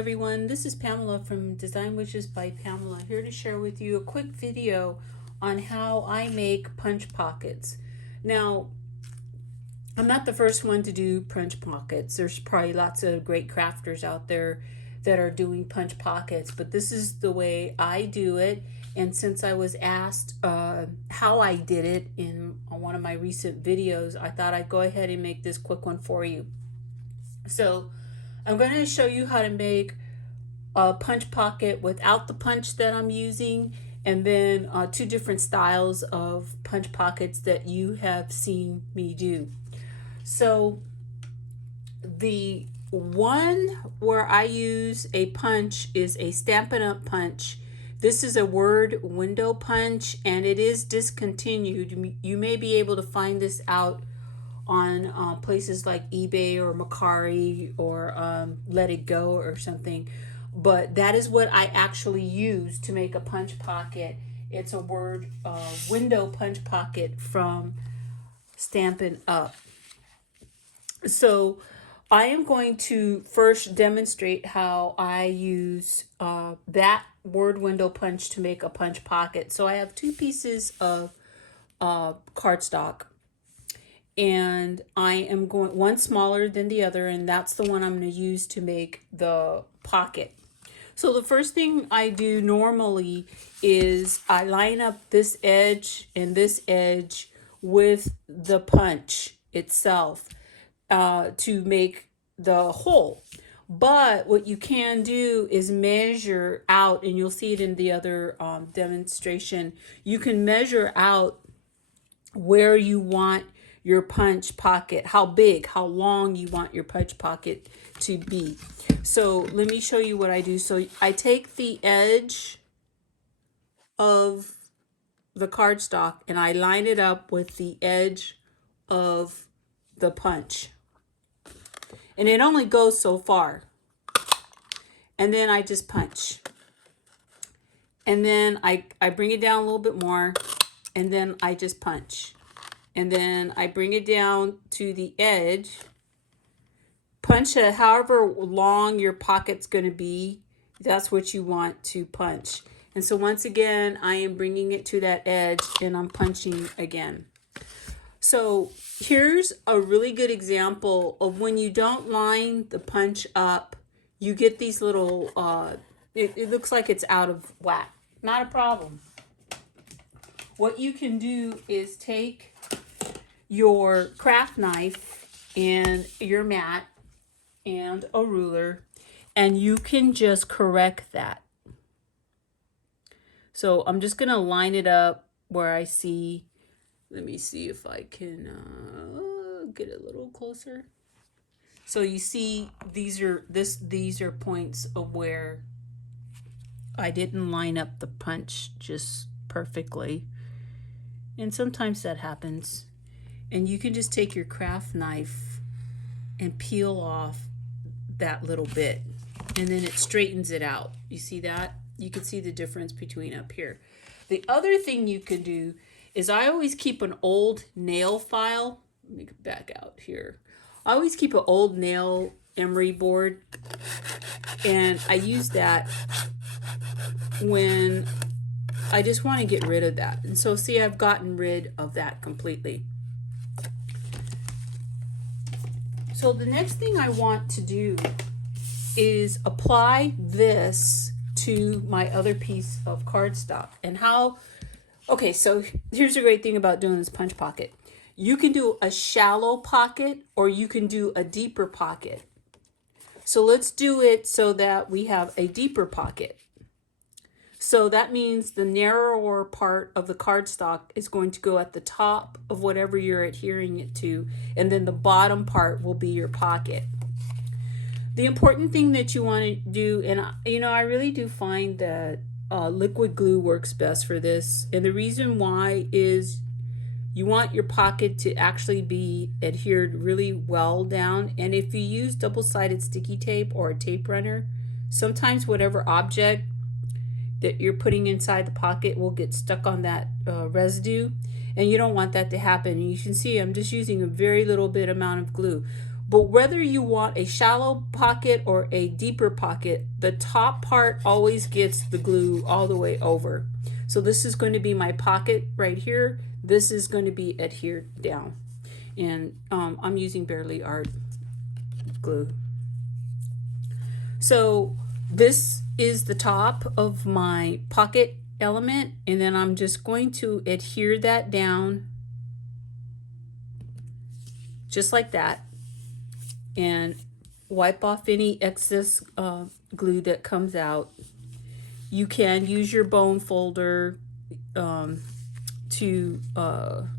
everyone, this is Pamela from Design Wishes by Pamela, here to share with you a quick video on how I make punch pockets. Now, I'm not the first one to do punch pockets. There's probably lots of great crafters out there that are doing punch pockets, but this is the way I do it. And since I was asked how I did it in one of my recent videos, I thought I'd go ahead and make this quick one for you. So I'm going to show you how to make a punch pocket without the punch that I'm using, and then two different styles of punch pockets that you have seen me do. So the one where I use a punch is a Stampin' Up punch. This is a word window punch, and it is discontinued. You may be able to find this out on places like eBay or Mercari or Let It Go or something. But that is what I actually use to make a punch pocket. It's a word window punch pocket from Stampin' Up. So I am going to first demonstrate how I use that word window punch to make a punch pocket. So I have two pieces of cardstock, and I am going one smaller than the other, and that's the one I'm going to use to make the pocket. So the first thing I do normally is I line up this edge and this edge with the punch itself to make the hole. But what you can do is measure out, and you'll see it in the other demonstration. You can measure out where you want your punch pocket, how big, how long you want your punch pocket to be. So let me show you what I do. So I take the edge of the cardstock and I line it up with the edge of the punch. And it only goes so far. And then I just punch. And then I bring it down a little bit more, and then I just punch. And then I bring it down to the edge, punch it however long your pocket's going to be. That's what you want to punch. And so once again, I am bringing it to that edge and I'm punching again. So here's a really good example of when you don't line the punch up, you get these little, it looks like it's out of whack. Not a problem. What you can do is take your craft knife and your mat and a ruler, and you can just correct that. So I'm just going to line it up where I see. Let me see if I can get a little closer. So you see these are points of where I didn't line up the punch just perfectly. And sometimes that happens. And you can just take your craft knife and peel off that little bit, and then it straightens it out. You see that? You can see the difference between up here. The other thing you can do is I always keep an old nail file. Let me back out here. I always keep an old nail emery board, and I use that when I just want to get rid of that. And so see, I've gotten rid of that completely. So the next thing I want to do is apply this to my other piece of cardstock. And how, okay, so here's the great thing about doing this punch pocket. You can do a shallow pocket or you can do a deeper pocket. So let's do it so that we have a deeper pocket. So that means the narrower part of the cardstock is going to go at the top of whatever you're adhering it to, and then the bottom part will be your pocket. The important thing that you want to do, and I really do find that liquid glue works best for this, and the reason why is you want your pocket to actually be adhered really well down. And if you use double-sided sticky tape or a tape runner, sometimes whatever object that you're putting inside the pocket will get stuck on that residue, and you don't want that to happen. And you can see I'm just using a very little bit amount of glue. But whether you want a shallow pocket or a deeper pocket, the top part always gets the glue all the way over. So this is going to be my pocket right here. This is going to be adhered down. And I'm using Barely Art glue. So this is the top of my pocket element, and then I'm just going to adhere that down just like that, and wipe off any excess glue that comes out. You can use your bone folder to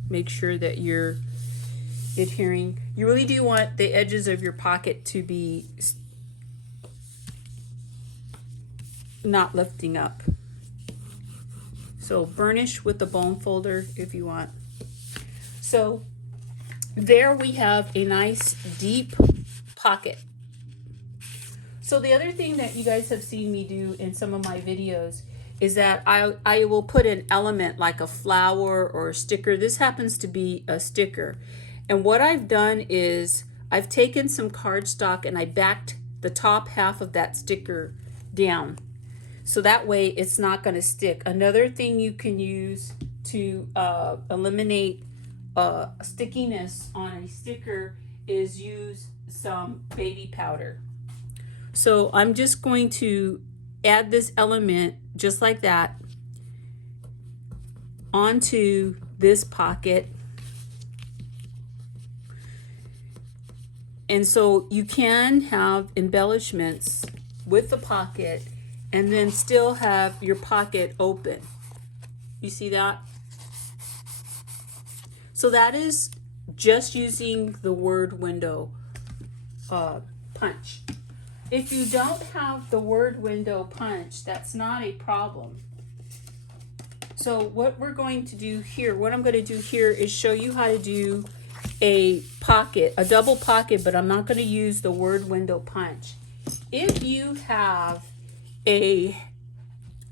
make sure that you're adhering. You really do want the edges of your pocket to be not lifting up. So burnish with the bone folder if you want. So there we have a nice deep pocket. So the other thing that you guys have seen me do in some of my videos is that I will put an element like a flower or a sticker. This happens to be a sticker. And what I've done is I've taken some cardstock and I backed the top half of that sticker down. So that way it's not going to stick. Another thing you can use to eliminate stickiness on a sticker is use some baby powder. So I'm just going to add this element just like that onto this pocket. And so you can have embellishments with the pocket and then still have your pocket open. You see that? So that is just using the word window punch. If you don't have the word window punch, that's not a problem. So what we're going to do here, what I'm going to do here is show you how to do a pocket, a double pocket, but I'm not going to use the word window punch. If you have a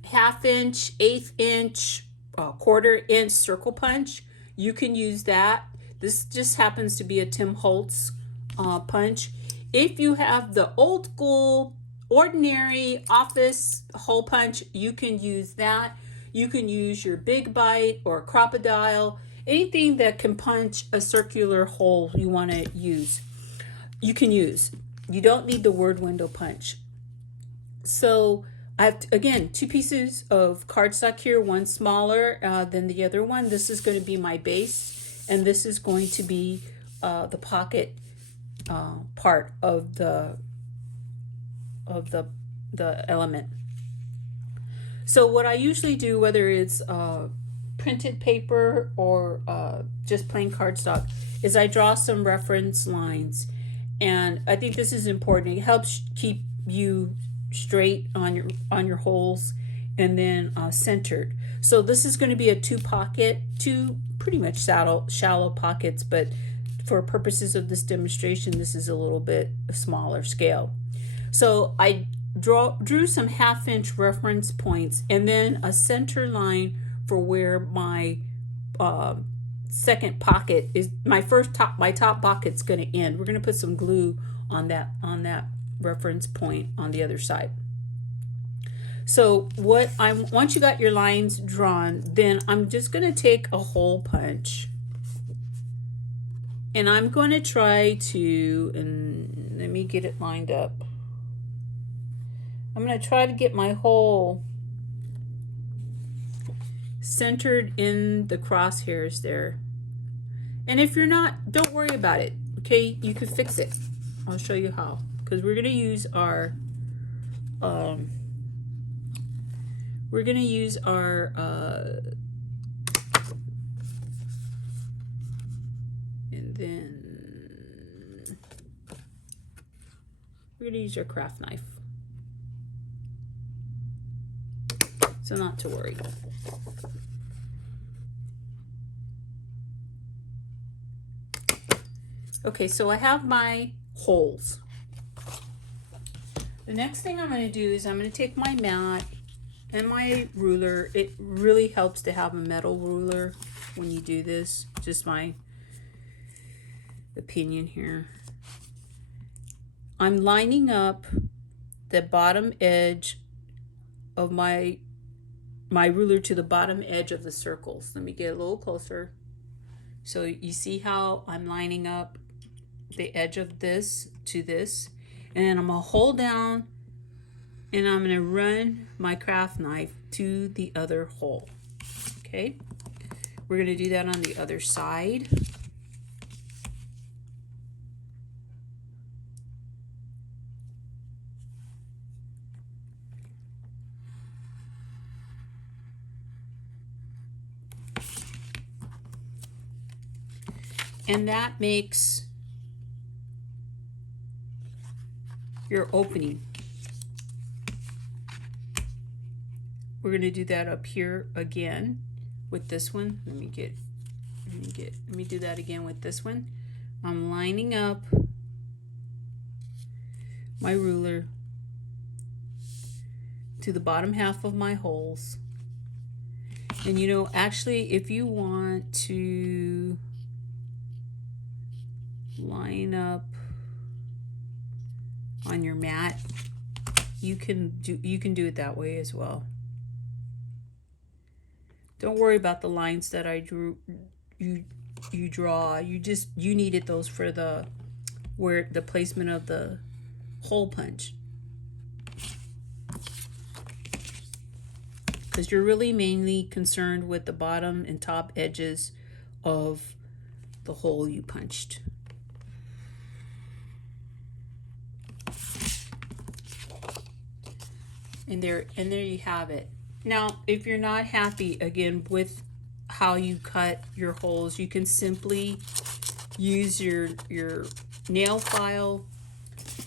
1/2 inch, 1/8 inch, 1/4 inch circle punch, you can use that. This just happens to be a Tim Holtz punch. If you have the old school, ordinary office hole punch, you can use that. You can use your Big Bite or Crocodile, anything that can punch a circular hole you want to use. You can use. You don't need the word window punch. So I have, again, 2 pieces of cardstock here, one smaller than the other one. This is going to be my base, and this is going to be the pocket part of the element. So what I usually do, whether it's printed paper or just plain cardstock, is I draw some reference lines, and I think this is important. It helps keep you straight on your holes and then centered. So this is going to be a 2 pretty much shallow pockets, but for purposes of this demonstration, this is a little bit smaller scale. So I drew some 1/2 inch reference points and then a center line for where my second pocket is. My top pocket's going to end. We're going to put some glue on that reference point on the other side. So once you got your lines drawn, then I'm just going to take a hole punch. And I'm going to try to, and let me get it lined up. I'm going to try to get my hole centered in the crosshairs there. And if you're not, don't worry about it. Okay, you can fix it. I'll show you how. Because we're going to use our, and then we're going to use our craft knife. So not to worry. Okay, so I have my holes. The next thing I'm going to do is I'm going to take my mat and my ruler. It really helps to have a metal ruler when you do this. Just my opinion here. I'm lining up the bottom edge of my ruler to the bottom edge of the circles. Let me get a little closer. So you see how I'm lining up the edge of this to this, and then I'm gonna hold down and I'm gonna run my craft knife to the other hole. Okay, we're gonna do that on the other side. And that makes your opening. We're going to do that up here again with this one. Let me do that again with this one. I'm lining up my ruler to the bottom half of my holes. And you know, actually, if you want to line up on your mat, you can do it that way as well. Don't worry about the lines that I drew. You draw. You needed those for the placement of the hole punch, because you're really mainly concerned with the bottom and top edges of the hole you punched. And there you have it. Now, if you're not happy again with how you cut your holes, you can simply use your nail file.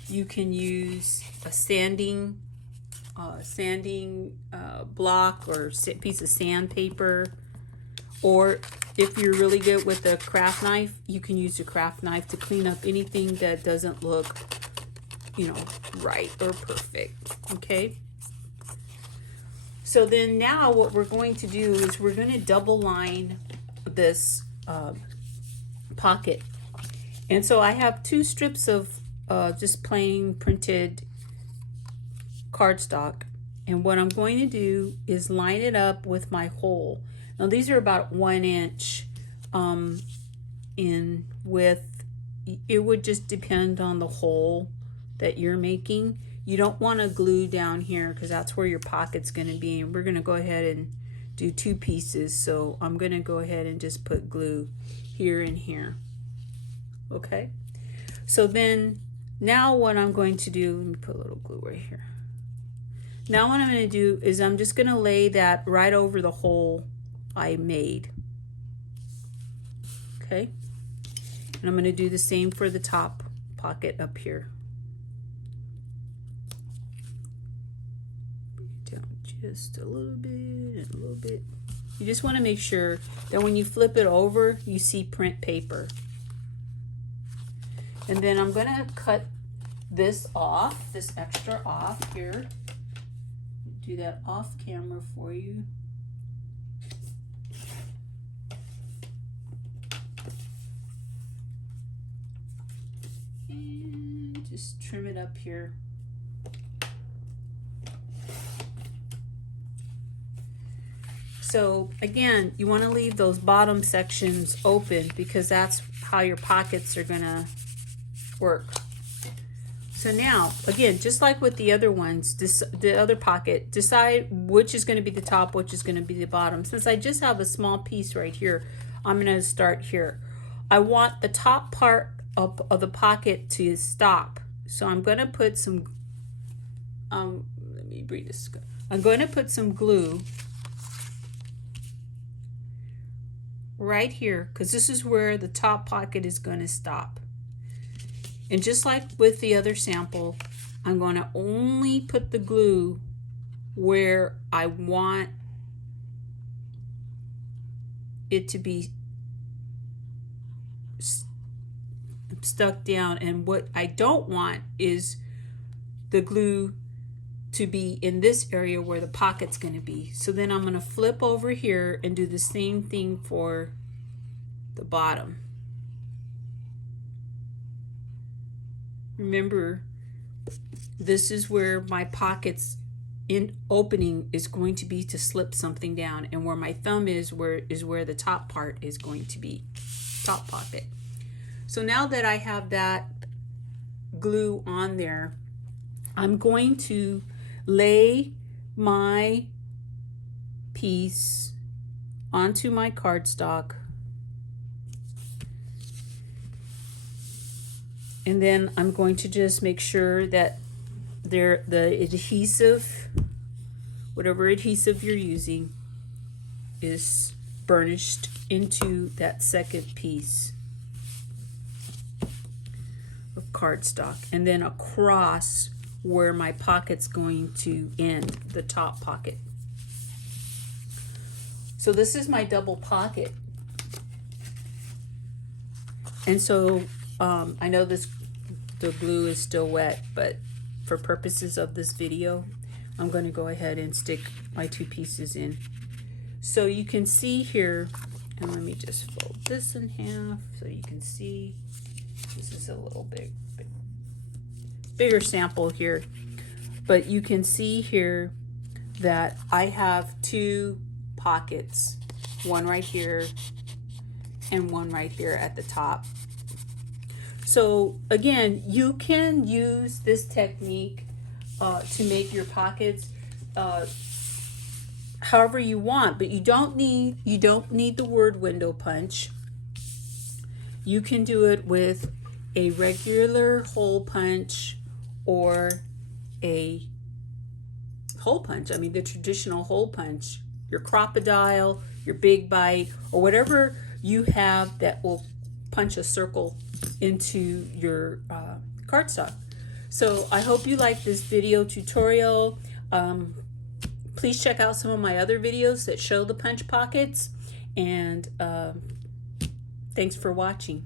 You can use a sanding block or piece of sandpaper, or if you're really good with a craft knife, you can use a craft knife to clean up anything that doesn't look, you know, right or perfect. Okay. So then now what we're going to do is we're going to double line this pocket. And so I have 2 strips of just plain printed cardstock. And what I'm going to do is line it up with my hole. Now these are about 1 inch in width. It would just depend on the hole that you're making. You don't want to glue down here because that's where your pocket's going to be, and we're going to go ahead and do 2 pieces. So I'm going to go ahead and just put glue here and here. Okay, so then now what I'm going to do, let me put a little glue right here. Now what I'm going to do is I'm just going to lay that right over the hole I made. Okay, and I'm going to do the same for the top pocket up here. Just a little bit and a little bit. You just want to make sure that when you flip it over, you see print paper. And then I'm going to cut this off, this extra off here. Do that off camera for you. And just trim it up here. So again, you want to leave those bottom sections open because that's how your pockets are going to work. So now, again, just like with the other ones, the other pocket, decide which is going to be the top, which is going to be the bottom. Since I just have a small piece right here, I'm going to start here. I want the top part of the pocket to stop. So I'm going to put some, let me bring this. I'm going to put some glue right here, because this is where the top pocket is going to stop. And just like with the other sample, I'm going to only put the glue where I want it to be stuck down, and what I don't want is the glue to be in this area where the pocket's going to be. So then I'm going to flip over here and do the same thing for the bottom. Remember, this is where my pockets in opening is going to be to slip something down, and where my thumb is where the top part is going to be, top pocket. So now that I have that glue on there, I'm going to lay my piece onto my cardstock, and then I'm going to just make sure that the adhesive, whatever adhesive you're using, is burnished into that second piece of cardstock, and then across where my pocket's going to end, the top pocket. So this is my double pocket, and so I know the glue is still wet, but for purposes of this video, I'm going to go ahead and stick my two pieces in. So you can see here, and let me just fold this in half so you can see. This is a little bigger sample here, but you can see here that I have two pockets, one right here and one right there at the top. So again, you can use this technique to make your pockets however you want, but you don't need the word window punch. You can do it with a regular hole punch or a hole punch. I mean, the traditional hole punch, your crocodile, your big bite, or whatever you have that will punch a circle into your cardstock. So I hope you like this video tutorial. Please check out some of my other videos that show the punch pockets, and thanks for watching.